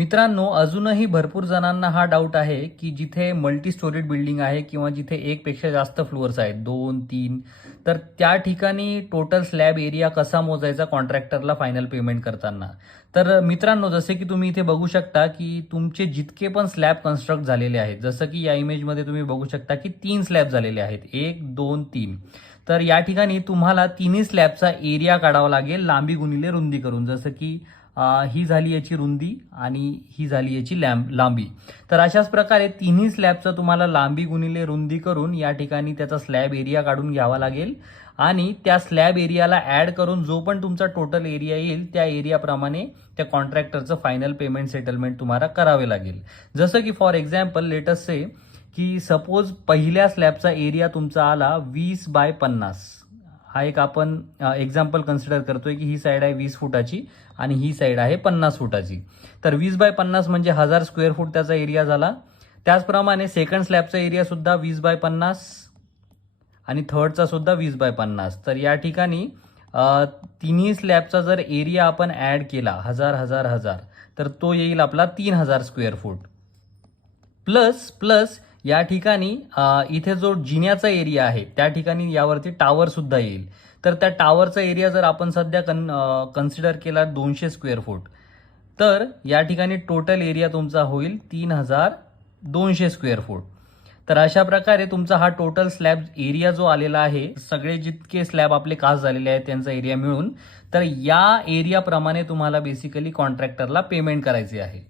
मित्रांनो, अजूनही भरपूर जणांना हा डाऊट आहे की जिथे मल्टी स्टोरीड बिल्डिंग आहे किंवा जिथे एकपेक्षा जास्त फ्लोअर्स आहेत, 2-3, तर त्या ठिकाणी टोटल स्लॅब एरिया कसा मोजायचा कॉन्ट्रॅक्टरला फायनल पेमेंट करताना. तर मित्रांनो, जसे की तुम्ही इथे बघू शकता की तुमचे जितके पण स्लॅब कन्स्ट्रक्ट झालेले आहेत, जसं की या इमेजमध्ये तुम्ही बघू शकता की 3 स्लॅब झालेले आहेत, 1, 2, 3. तर या ठिकाणी तुम्हाला तिन्ही स्लॅबचा एरिया काढावा लागेल लांबी गुणिले रुंदी करून. जसं की ही झाली याची रुंदी आणि ही झाली याची लांबी. तर अशाच प्रकारे तिन्ही स्लॅबचा तुम्हाला लांबी गुणिले रुंदी करून या ठिकाणी त्याचा स्लॅब एरिया काढून घ्यावा लागेल आणि त्या स्लॅब एरियाला ऍड करून जो पण तुमचा टोटल एरिया येईल त्या एरियाप्रमाणे त्या कॉन्ट्रॅक्टरचं फायनल पेमेंट सेटलमेंट तुम्हाला करावे लागेल. जसं की फॉर एक्झाम्पल लेटस से की सपोज पहिल्या स्लॅबचा एरिया तुमचा आला 20x50. हा एक आपण एक्झाम्पल कन्सिडर करतोय की ही साईड आहे 20 फुटाची आणि ही साईड आहे 50 फुटाची. तर 20x50 म्हणजे 1000 स्क्वेअर फूट त्याचा एरिया झाला. त्याचप्रमाणे सेकंड स्लॅबचा एरिया सुद्धा 20x50 आणि थर्डचा सुद्धा 20x50. तर या ठिकाणी तिन्ही स्लॅबचा जर एरिया आपण ऍड केला 1000 तर तो येईल आपला 3000 स्क्वेअर फूट. प्लस या ठिकाणी इथे जो जिन्याचा एरिया आहे त्या ठिकाणी यावरती टावर सुद्धा येईल. तर त्या टावरचा एरिया जर आपण सध्या कन्सिडर केला 200 स्क्वेअर फूट, तर या ठिकाणी टोटल एरिया तुमचा होईल 3200 स्क्वेअर फूट. तर अशा प्रकारे तुमचा हा टोटल स्लॅब एरिया जो आलेला आहे, सगळे जितके स्लॅब आपले कास्ट झालेले आहेत त्यांचा एरिया मिळून, तर या एरियाप्रमाणे तुम्हाला बेसिकली कॉन्ट्रॅक्टरला पेमेंट करायचे आहे.